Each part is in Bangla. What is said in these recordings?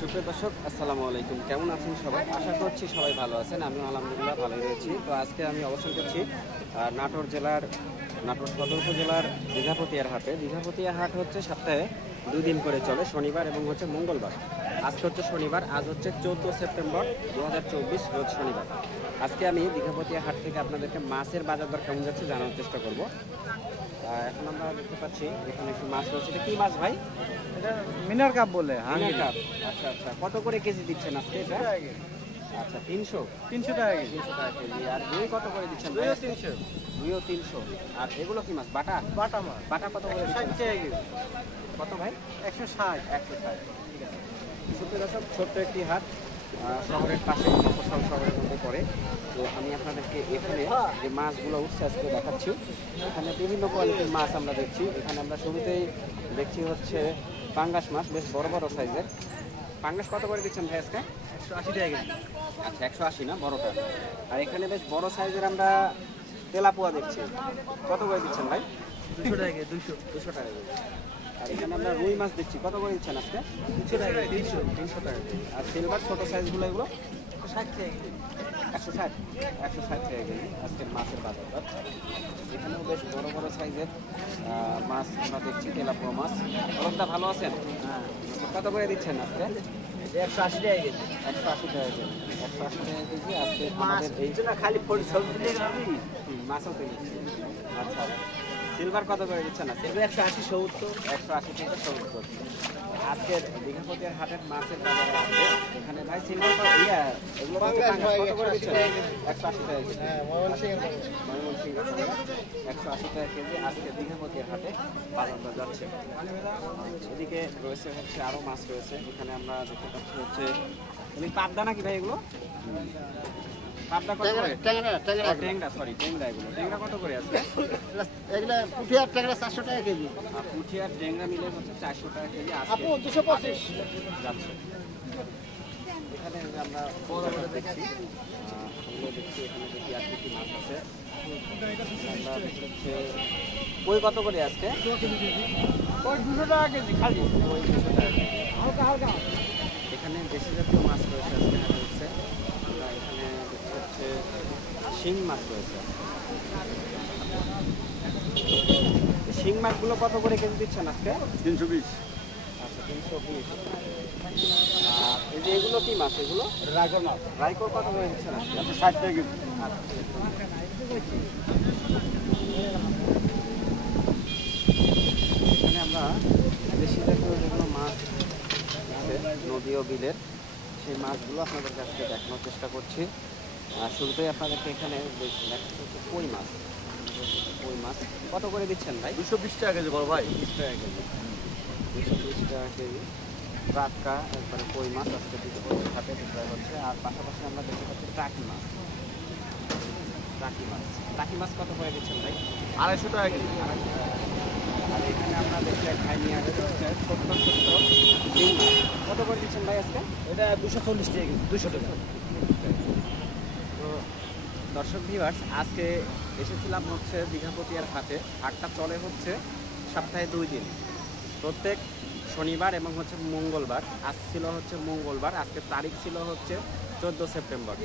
সুপ্রিয় দর্শক আসসালামু আলাইকুম, কেমন আছেন সবাই? আশা করছি সবাই ভালো আছেন। আমি আলহামদুলিল্লাহ ভালোই রয়েছি। তো আজকে আমি অবস্থান করছি নাটোর জেলার নাটোর সদর উপজেলার দীঘাপতিয়ার হাটে। দীঘাপতিয়া হাট হচ্ছে সপ্তাহে 2 দিন করে চলে, শনিবার এবং হচ্ছে মঙ্গলবার। আজকে হচ্ছে শনিবার, আজ হচ্ছে 14 সেপ্টেম্বর 2024 রোজ শনিবার। আজকে আমি দীঘাপতিয়া হাট থেকে আপনাদেরকে মাছের বাজার দর কেমন যাচ্ছে জানার চেষ্টা করব। এখন আমরা দেখতে পাচ্ছি এখানে একটু মাছ রয়েছে। এটা কি মাছ ভাই? এটা মিনার কাপ বলে। মিনার কাপ। আচ্ছা আচ্ছা, কত করে কেজি দিচ্ছেন আজকে এটা? আচ্ছা 300 টাকা কেজি। 300 টাকা কেজি। আর রুই কত করে দিচ্ছেন? 300। রুইও 300। আর এগুলো কি মাছ? বাটা? বাটা মাছ বাটা কত করে দিচ্ছেন? 60 টাকা কেজি। কত ভাই? 160। 160। ঠিক আছে। সুপ্রিয় দর্শক, ছোট্ট একটি হাট শহরের পাশে, মফস্বল শহরের মধ্যে পড়ে। তো আমি আপনাদেরকে এখানে যে মাছগুলো উঠছে আজকে দেখাচ্ছি। এখানে বিভিন্ন কোয়ালিটির মাছ আমরা দেখছি। এখানে আমরা শুরুতেই দেখছি হচ্ছে পাঙ্গাস মাছ, বেশ বড় বড় সাইজের। পাঙ্গাস কত করে দিচ্ছেন ভাই আজকে? 180 টাকা কেজি। আচ্ছা 180 না, বড়টা। আর এখানে বেশ বড় সাইজের আমরা তেলাপোয়া দেখছি। কত করে দিচ্ছেন ভাই? 200 টাকা কেজি। 200 টাকা কেজি। আর এখানে আমরা রুই মাছ দেখছি, কত করে দিচ্ছেন আজকে? 200 টাকা কেজি। 300 টাকা কেজি। আর সিলভার ছোটো সাইজগুলো এগুলো 60 টাকা কেজি। 160 টাকা কেজি আজকের মাছের বাজারটা। এখানেও বেশ বড় বড় সাইজের মাছ আমরা দেখছি, তেলাপোয়া মাছ। অলকদা ভালো আছেন? হ্যাঁ। কত করে দিচ্ছেন আজকে? 180 টাকা কেজি। 180 টাকা কেজি। 180 টাকা কেজি আজকে মাছ আমাদের এই না খালি ফল সবজি দিয়ে খাবি। মাছও পেয়ে যাচ্ছি। আচ্ছা, সিলভার কত করে দিচ্ছেন আজকে? 180 70। 180 থেকে 70। আজকের দীঘাপতিয়ার হাটের মাছের বাজারে আছে। এখানে ভাই সিলভার এগুলো কত করে দিচ্ছেন? 180 টাকা কেজি। ময়মনসিংহের ট্যাংরা 180 টাকা কেজি আজকে দীঘাপতিয়ার হাটে বাজার যাচ্ছে। এদিকে রয়েছে হচ্ছে আরও মাছ রয়েছে। এখানে আমরা দেখতে পাচ্ছি হচ্ছে পাবদা নাকি ভাই এগুলো? পাবদা কত করে? ট্যাংরা, সরি ট্যাংরা। এগুলো ট্যাংরা কত করে আছে? এগুলা পুঠিয়ার ট্যাংরা 400 টাকা কেজি। আর পুঁটি আর ট্যাংরা মিলে হচ্ছে 400 টাকা কেজি আজকে 225 যাচ্ছে। এখানে যে আমরা বড় বড় দেখছি, এগুলো দেখছি। এখানে দেখি আর কি মাছ আছে। আমরা দেখছি হচ্ছে কই কত করে আজকে? 200 টাকা কেজি খালি। কই 200 টাকা কেজি। হালকা হালকা। এখানে দেশি জাতীয় মাছ রয়েছে আজকে হাটে হচ্ছে। আমরা এখানে দেখছি হচ্ছে শিং মাছ রয়েছে। শিং মাছগুলো কত করে কেজি দিচ্ছেন আজকে? 320। আচ্ছা 320। আর এই যে এগুলো কি মাছ? এগুলো রাইকর মাছ। রাইকর কত করে দিচ্ছেন আজকে? 60 টাকা কেজি। এখানে আমরা দেশি জাতীয় যেগুলো মাছ আছে নদী ও বিলের, সেই মাছগুলো আপনাদের কাছে দেখানোর চেষ্টা করছি। শুরুতেই আপনাদেরকে এখানে দেখাচ্ছে হচ্ছে কই মাছ। কই মাছ কত করে দিচ্ছেন ভাই? 220 টাকা কেজি বড় ভাই। 20 টাকা কেজি। 220 টাকা কেজি টাটকা একবারে কই মাছ আজকে দীঘাপতিয়ার হাটে বিক্রয় হচ্ছে। আর পাশাপাশি আমরা দেখতে পাচ্ছি টাকি মাছ। টাকি মাছ কত করে দিচ্ছেন ভাই? 250 টাকা কেজি। আর এখানে আমরা দেখতে খাই নিয়ে আসছে ছোট্ট ছোট্ট শিং মাছ। কত করে দিচ্ছেন ভাই আজকে? এটা 240 টাকা কেজি। 200 টাকা। তো দর্শক ভিউয়ার্স, আজকে এসেছিলাম হচ্ছে দীঘাপতিয়ার হাটে। হাটটা চলে হচ্ছে সপ্তাহে 2 দিন, প্রত্যেক শনিবার এবং হচ্ছে মঙ্গলবার। আজ ছিল হচ্ছে মঙ্গলবার, আজকে তারিখ ছিল হচ্ছে 14 সেপ্টেম্বর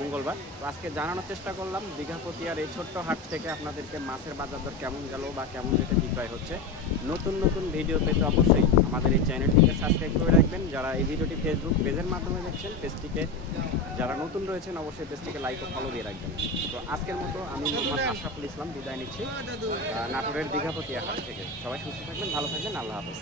মঙ্গলবার। তো আজকে জানানোর চেষ্টা করলাম দীঘাপতিয়ার এই ছোট্ট হাট থেকে আপনাদেরকে মাছের বাজার দর কেমন গেল বা কেমন রেটে বিক্রয় হচ্ছে। নতুন নতুন ভিডিও পেতে অবশ্যই আমাদের এই চ্যানেলটিকে সাবস্ক্রাইব করে রাখবেন। যারা এই ভিডিওটি ফেসবুক পেজের মাধ্যমে দেখছেন, পেজটিকে যারা নতুন রয়েছেন অবশ্যই পেজটিকে লাইক ও ফলো দিয়ে রাখবেন। তো আজকের মতো আমি মোহাম্মদ আশরাফুল ইসলাম বিদায় নিচ্ছি নাটোরের দীঘাপতিয়া হাট থেকে। সবাই সুস্থ থাকবেন, ভালো থাকবেন, আল্লাহ হাফেজ।